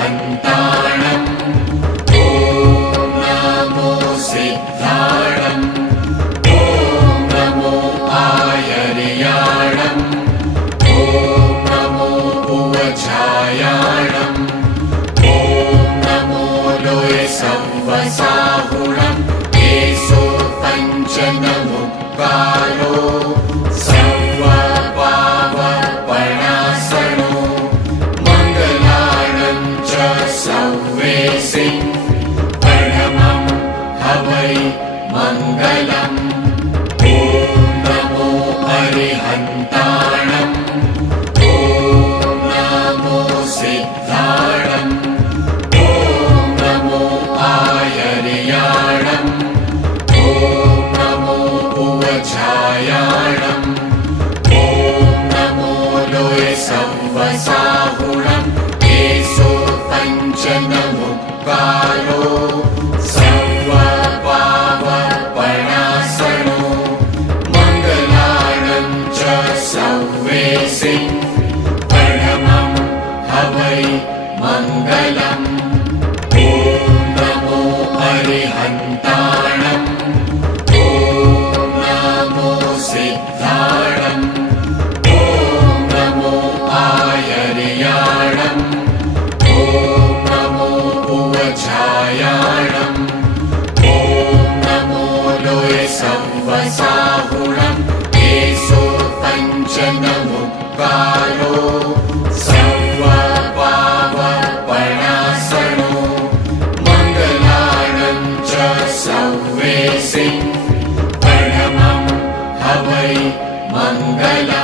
हन्ताणम् ॐ नमो सिद्धाणम् ॐ नमो आयर्याणम् ॐ नमो उवचायाणम् ॐ नमो लोय संवसाहुणम् एषो पञ्चनमुक्कारो सर्वपावपणासनो मङ्गलाणं च सव्वेसि परमं हवै मङ्गलम् ॐ नमो अरिहन्ताणम् ॐ नमो सिद्धाणम् ॐ नमो आयर्याणम् ॐ नमो उवचायाणम् ॐ नमो लोय संवसाहुणम् एषो पञ्चनमुक्कारो सर्वपावपणासनो मङ्गलाणं च सव्वेसि परमं हवै मङ्गलम् ॐ नमो अरिहन्ताणम् ॐ नमो सिद्धाणम् ॐ नमो आयर्याणम् ॐ नमो उवचायाणम् ॐ नमो लोय संवसाहुणम् एषो पञ्चनमुक्कारो सर्वपावपणासनो मङ्गलाणं च सव्वेसि परमं हवै मङ्गलम्।